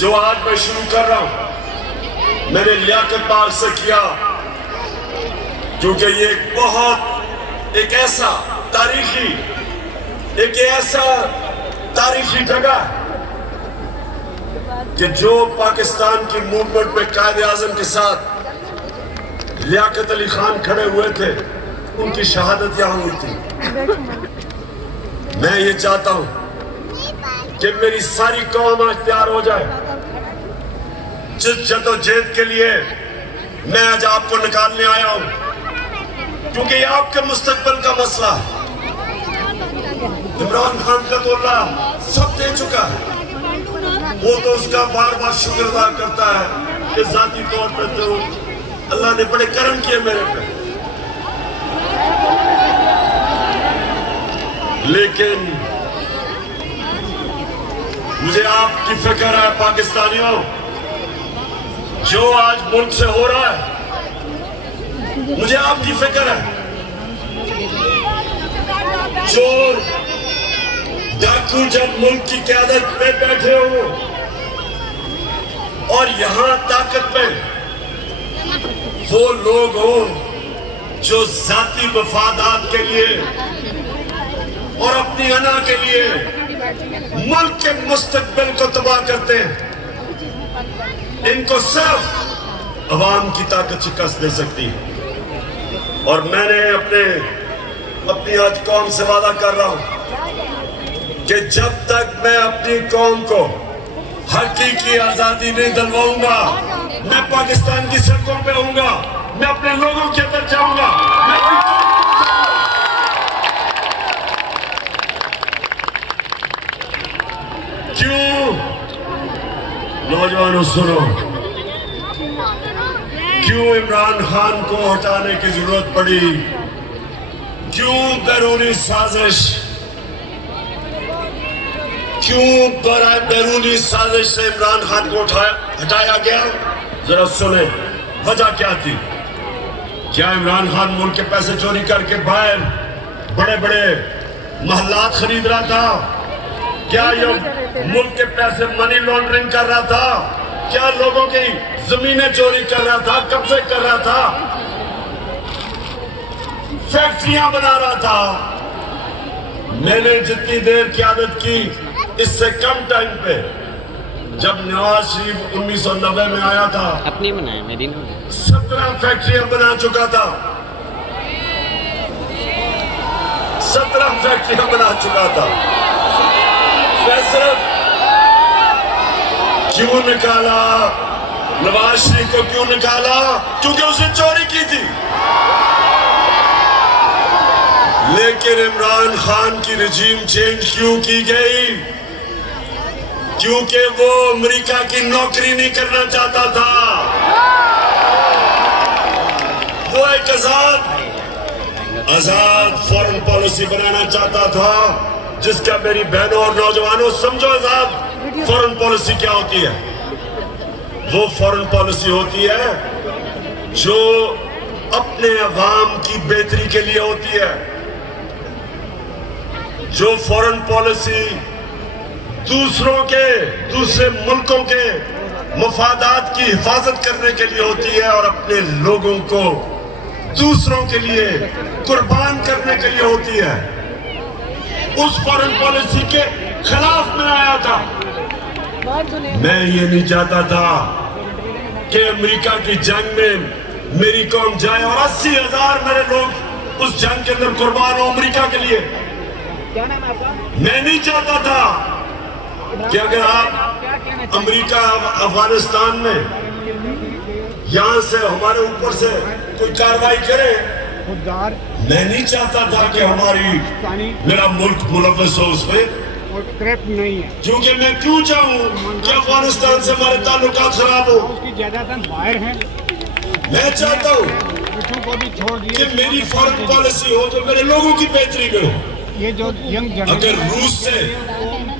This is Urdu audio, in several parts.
جو آج میں شروع کر رہا ہوں میں نے لیاقت پاک سے کیا، کیونکہ یہ ایک ایسا تاریخی جگہ ہے کہ جو پاکستان کی موومنٹ میں قائد اعظم کے ساتھ لیاقت علی خان کھڑے ہوئے تھے، ان کی شہادت یہاں ہوئی تھی۔ میں یہ چاہتا ہوں کہ میری ساری قوم آج تیار ہو جائے، جس جدوجہد کے لیے میں آج آپ کو نکالنے آیا ہوں، کیونکہ یہ آپ کے مستقبل کا مسئلہ ہے۔ عمران خان کا تو اللہ سب دے چکا ہے، وہ تو اس کا بار بار شکر ادا کرتا ہے کہ ذاتی طور پہ تو اللہ نے بڑے کرم کیے میرے پہ، لیکن مجھے آپ کی فکر ہے پاکستانیوں، جو آج ملک سے ہو رہا ہے، مجھے آپ کی فکر ہے۔ چور ڈاکو جب ملک کی قیادت پہ بیٹھے ہو اور یہاں طاقت پہ وہ لوگ ہوں جو ذاتی مفادات کے لیے اور اپنی انا کے لیے ملک کے مستقبل کو تباہ کرتے ہیں، ان کو صرف عوام کی طاقت شکست دے سکتی ہے۔ اور میں نے اپنی آج قوم سے وعدہ کر رہا ہوں کہ جب تک میں اپنی قوم کو حقیقی آزادی نہیں دلواؤں گا، میں پاکستان کی سڑکوں پہ ہوں گا، میں اپنے لوگوں کے اندر جاؤں گا۔ کیوں نوجوانوں سنو، کیوں عمران خان کو ہٹانے کی ضرورت پڑی؟ کیوں بیرونی سازش، کیوں بیرونی سازش سے عمران خان کو ہٹایا گیا؟ ذرا سنیں وجہ کیا تھی۔ کیا عمران خان ملک کے پیسے چوری کر کے باہر بڑے بڑے محلات خرید رہا تھا؟ کیا یہ ملک کے پیسے منی لانڈرنگ کر رہا تھا؟ کیا لوگوں کی زمینیں چوری کر رہا تھا، قبضے کر رہا تھا، فیکٹریاں بنا رہا تھا؟ میں نے جتنی دیر قیادت کی، اس سے کم ٹائم پہ جب نواز شریف 1990 میں آیا تھا، اپنی بنائے میری 17 فیکٹریاں بنا چکا تھا، 17 فیکٹریاں بنا چکا تھا۔ صرف کیوں نکالا نواز شریف کو؟ کیوں نکالا؟ کیونکہ اس نے چوری کی تھی۔ لیکن عمران خان کی رجیم چینج کیوں کی گئی؟ کیونکہ وہ امریکہ کی نوکری نہیں کرنا چاہتا تھا، وہ ایک آزاد فورن پالیسی بنانا چاہتا تھا، جس کا میری بہنوں اور نوجوانوں سمجھو آزاد فورن پالیسی کیا ہوتی ہے۔ وہ فورن پالیسی ہوتی ہے جو اپنے عوام کی بہتری کے لیے ہوتی ہے، جو فورن پالیسی دوسرے ملکوں کے مفادات کی حفاظت کرنے کے لیے ہوتی ہے اور اپنے لوگوں کو دوسروں کے لیے قربان کرنے کے لیے ہوتی ہے۔ اس فورن پالیسی کے خلاف میں آیا تھا۔ میں یہ نہیں چاہتا تھا کہ امریکہ کی جنگ میں میری قوم جائے اور 80,000 میرے لوگ اس جنگ کے اندر قربان ہو امریکہ کے لیے۔ میں نہیں چاہتا تھا کہ اگر آپ امریکہ افغانستان میں یہاں سے ہمارے اوپر سے کوئی کارروائی کرے، میں نہیں چاہتا تھا کہ میرا ملک ملوث ہو اس پہ، کیونکہ میں کیوں چاہوں کہ افغانستان سے ہمارے تعلقات خراب ہو؟ میں چاہتا ہوں کہ میری فورن پالیسی ہو جو میرے لوگوں کی بہتری میں ہو۔ اگر روس سے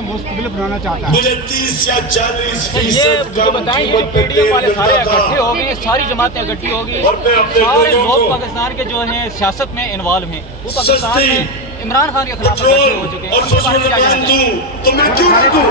مجھے 30 یا 40% کم قیمت پہ تیل ملتا تھا، ساری جماعتیں اکٹھی ہوگی، اور میں اپنے سارے لوگوں لوگ کو پاکستان کے جو ہیں سیاست میں انوالو ہیں، وہ پاکستان سستی میں عمران خان کے خلاف اکٹھے ہو چکے ہیں۔ اور سستی زبان دوں تو میں کیوں نہ دوں؟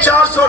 400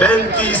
35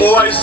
OIC